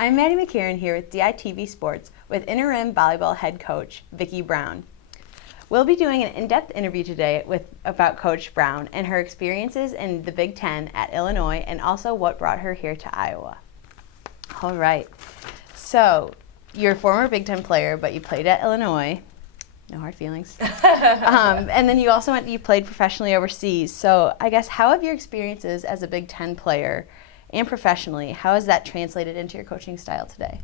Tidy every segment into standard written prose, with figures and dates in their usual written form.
I'm Maddie McCarran here with DITV Sports with interim volleyball head coach Vicki Brown. We'll be doing an in-depth interview today about Coach Brown and her experiences in the Big Ten at Illinois and also what brought her here to Iowa. All right. So, you're a former Big Ten player, but you played at Illinois. No hard feelings. And then you played professionally overseas. So I guess how have your experiences as a Big Ten player and professionally, how has that translated into your coaching style today?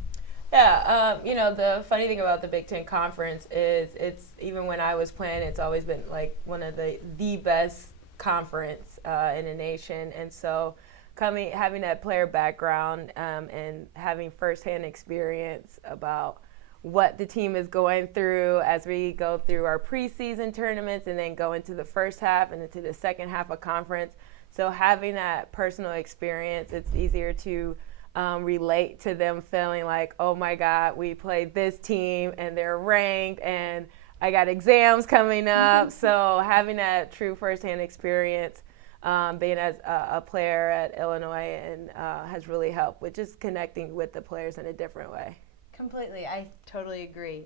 Yeah, the funny thing about the Big Ten Conference is it's, even when I was playing, it's always been like one of the best conference in the nation. And so having that player background and having firsthand experience about what the team is going through as we go through our preseason tournaments and then go into the first half and into the second half of conference. So having that personal experience, it's easier to relate to them feeling like, oh my God, we played this team and they're ranked and I got exams coming up. So having that true firsthand experience, being as a player at Illinois and has really helped with just connecting with the players in a different way. Completely. I totally agree.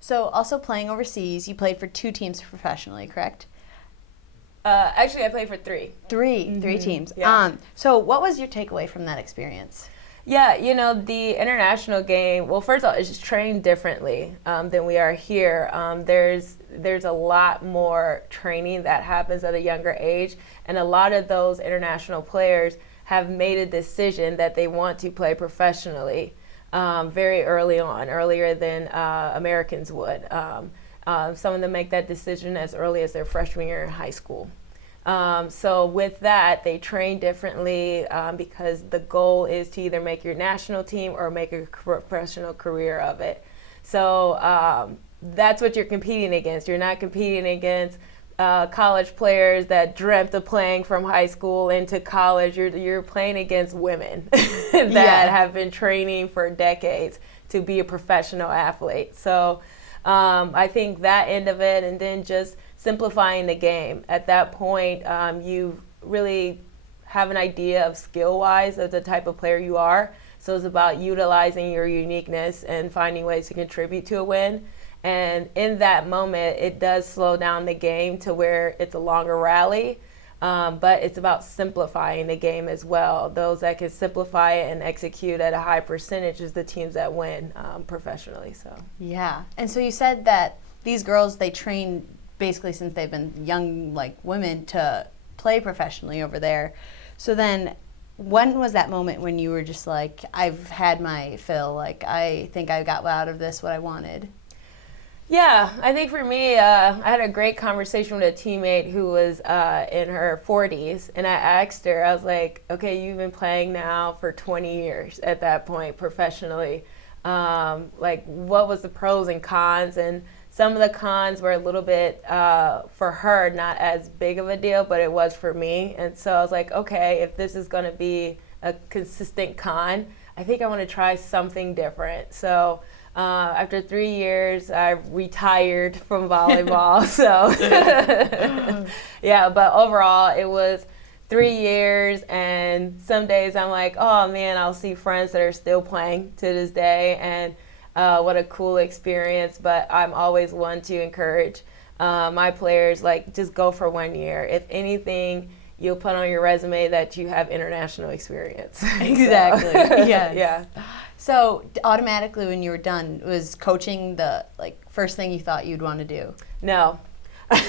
So also playing overseas, you played for 2 teams professionally, correct? Actually, I played for 3. Three teams. Yeah. So what was your takeaway from that experience? Yeah, the international game, well, first of all, it's just trained differently than we are here. There's a lot more training that happens at a younger age, and a lot of those international players have made a decision that they want to play professionally very early on, earlier than Americans would. Some of them make that decision as early as their freshman year in high school. So with that, they train differently because the goal is to either make your national team or make a professional career of it. So that's what you're competing against. You're not competing against college players that dreamt of playing from high school into college. You're playing against women that have been training for decades to be a professional athlete. So I think that end of it, and then just simplifying the game. At that point, you really have an idea of skill-wise of the type of player you are. So it's about utilizing your uniqueness and finding ways to contribute to a win. And in that moment, it does slow down the game to where it's a longer rally, but it's about simplifying the game as well. Those that can simplify it and execute at a high percentage is the teams that win professionally. So yeah, and so you said that these girls, they train basically since they've been young, like women, to play professionally over there. So then when was that moment when you were just like, I've had my fill, like I think I got out of this what I wanted? Yeah, I think for me, I had a great conversation with a teammate who was in her 40s, and I asked her, I was like, okay, you've been playing now for 20 years at that point professionally. Like, what was the pros and cons? And some of the cons were a little bit, for her, not as big of a deal, but it was for me. And so I was like, okay, if this is going to be a consistent con, I think I want to try something different. So after 3 years, I retired from volleyball. So, yeah, but overall, it was 3 years. And some days I'm like, oh, man, I'll see friends that are still playing to this day. And what a cool experience. But I'm always one to encourage my players, like, just go for 1 year. If anything, you'll put on your resume that you have international experience. Exactly. Yes. Yeah. So automatically when you were done, was coaching the first thing you thought you'd want to do? No. I've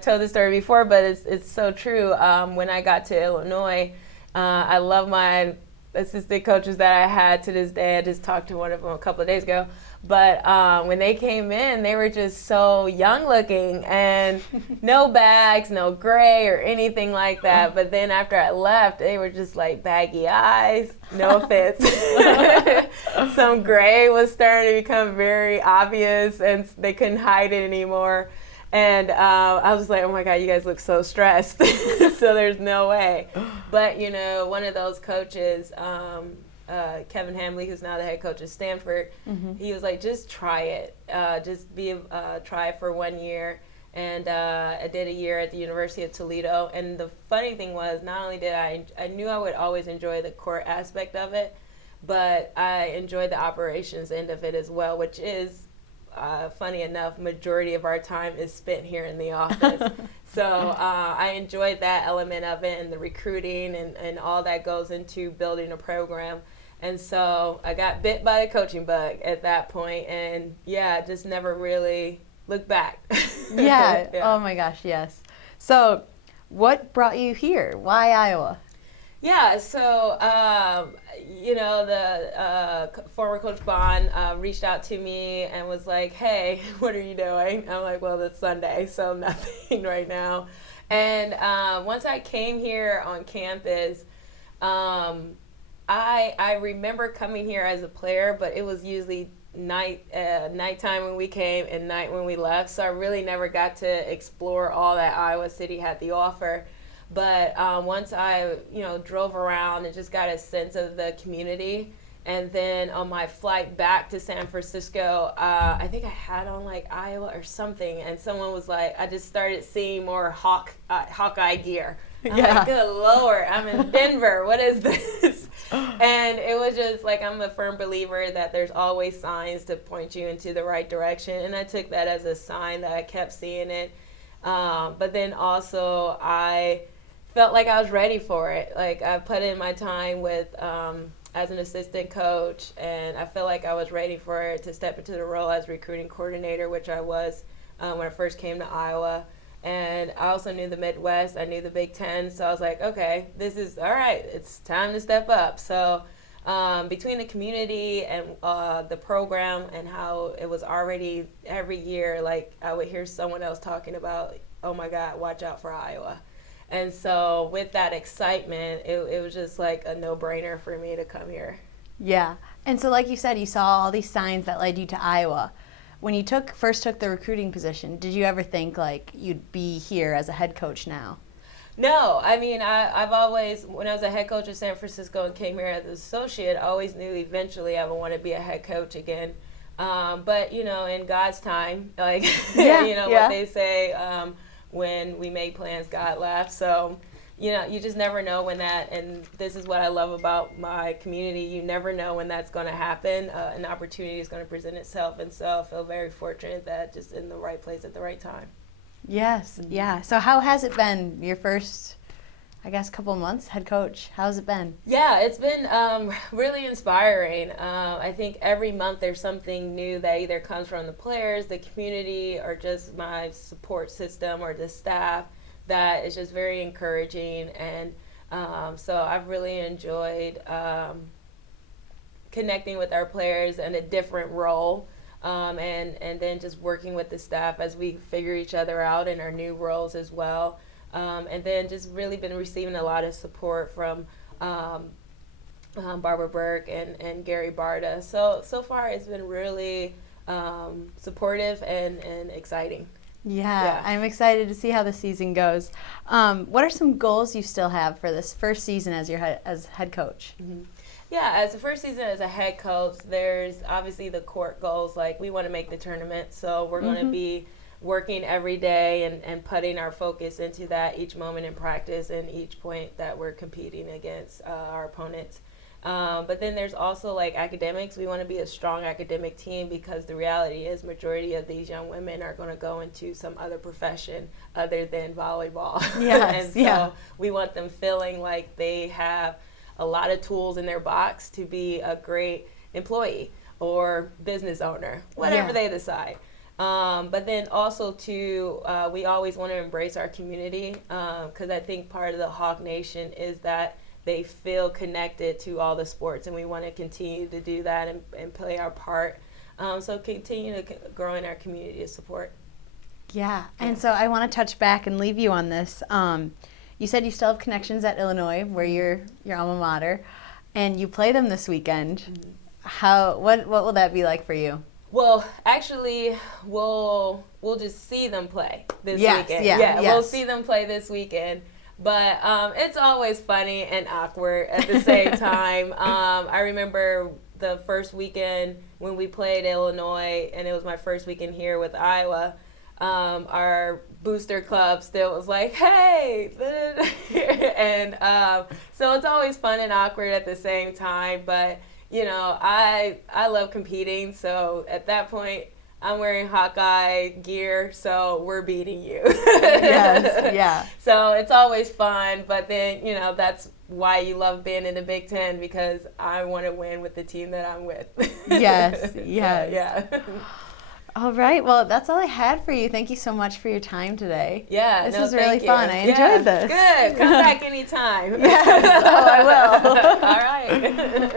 told this story before, but it's so true. When I got to Illinois, I love my assistant coaches that I had to this day. I just talked to one of them a couple of days ago. But when they came in, they were just so young looking and no bags, no gray or anything like that. But then after I left, they were just like baggy eyes, no offense. Some gray was starting to become very obvious and they couldn't hide it anymore. And I was like, oh my God, you guys look so stressed. So there's no way. But, one of those coaches, Kevin Hamley, who's now the head coach at Stanford, he was like, just try it. Try it for 1 year. and I did a year at the University of Toledo. And the funny thing was, not only did I knew I would always enjoy the court aspect of it, but I enjoyed the operations end of it as well, which is, funny enough, majority of our time is spent here in the office. So I enjoyed that element of it, and the recruiting and all that goes into building a program. And so I got bit by the coaching bug at that point, and just never really looked back. Yeah. Oh my gosh, yes. So what brought you here? Why Iowa? Yeah, so, the former Coach Bond reached out to me and was like, hey, what are you doing? I'm like, well, it's Sunday, so nothing right now. And once I came here on campus, I remember coming here as a player, but it was usually nighttime when we came and night when we left, so I really never got to explore all that Iowa City had to offer. But once I, drove around and just got a sense of the community, and then on my flight back to San Francisco, I think I had on like Iowa or something, and someone was like, I just started seeing more Hawkeye gear. I'm like, good Lord, I'm in Denver. What is this? And it was just like, I'm a firm believer that there's always signs to point you into the right direction, and I took that as a sign that I kept seeing it. But then also I felt like I was ready for it. Like, I put in my time with as an assistant coach, and I felt like I was ready for it to step into the role as recruiting coordinator, which I was when I first came to Iowa. And I also knew the Midwest, I knew the Big Ten, so I was like, okay, this is all right, it's time to step up. So between the community and the program and how it was already every year, like I would hear someone else talking about, oh my God, watch out for Iowa. And so with that excitement, it was just like a no-brainer for me to come here. Yeah. And so like you said, you saw all these signs that led you to Iowa. When you first took the recruiting position, did you ever think like you'd be here as a head coach now? No, I mean, I've always, when I was a head coach at San Francisco and came here as an associate, I always knew eventually I would want to be a head coach again. But, in God's time, like, what they say, when we make plans, God laughs. So, you just never know when and this is what I love about my community. You never know when that's going to happen. An opportunity is going to present itself. And so I feel very fortunate that just in the right place at the right time. Yes, yeah. So how has it been your first, I guess, couple months head coach? How's it been? Yeah, it's been really inspiring. I think every month there's something new that either comes from the players, the community, or just my support system or the staff that is just very encouraging. And so I've really enjoyed connecting with our players in a different role. And then just working with the staff as we figure each other out in our new roles as well. And then just really been receiving a lot of support from Barbara Burke and Gary Barta. So far it's been really supportive and exciting. Yeah, I'm excited to see how the season goes. What are some goals you still have for this first season as as head coach? Mm-hmm. Yeah, as the first season as a head coach, there's obviously the court goals. Like, we want to make the tournament, so we're going to be working every day and putting our focus into that each moment in practice and each point that we're competing against our opponents. But then there's also like academics. We want to be a strong academic team because the reality is majority of these young women are going to go into some other profession other than volleyball. Yes, and so we want them feeling like they have a lot of tools in their box to be a great employee or business owner, whatever they decide. But then also we always want to embrace our community because I think part of the Hawk Nation is that they feel connected to all the sports, and we want to continue to do that and play our part. So continue to grow in our community of support. Yeah, and so I want to touch back and leave you on this. You said you still have connections at Illinois, where your alma mater, and you play them this weekend. What will that be like for you? Well, actually, we'll just see them play this weekend. Yes. We'll see them play this weekend. But it's always funny and awkward at the same time. I remember the first weekend when we played Illinois, and it was my first weekend here with Iowa. our booster club still was like, hey, and so it's always fun and awkward at the same time. But you know, I love competing, so at that point, I'm wearing Hawkeye gear, so we're beating you. Yes, yeah. So it's always fun, but then, you know, that's why you love being in the Big Ten, because I want to win with the team that I'm with. Yes, So, yes. yeah. All right. Well, that's all I had for you. Thank you so much for your time today. Yeah, This no, was really thank fun. you. I enjoyed this. Good. Come back anytime. Yes. Oh, I will. All right.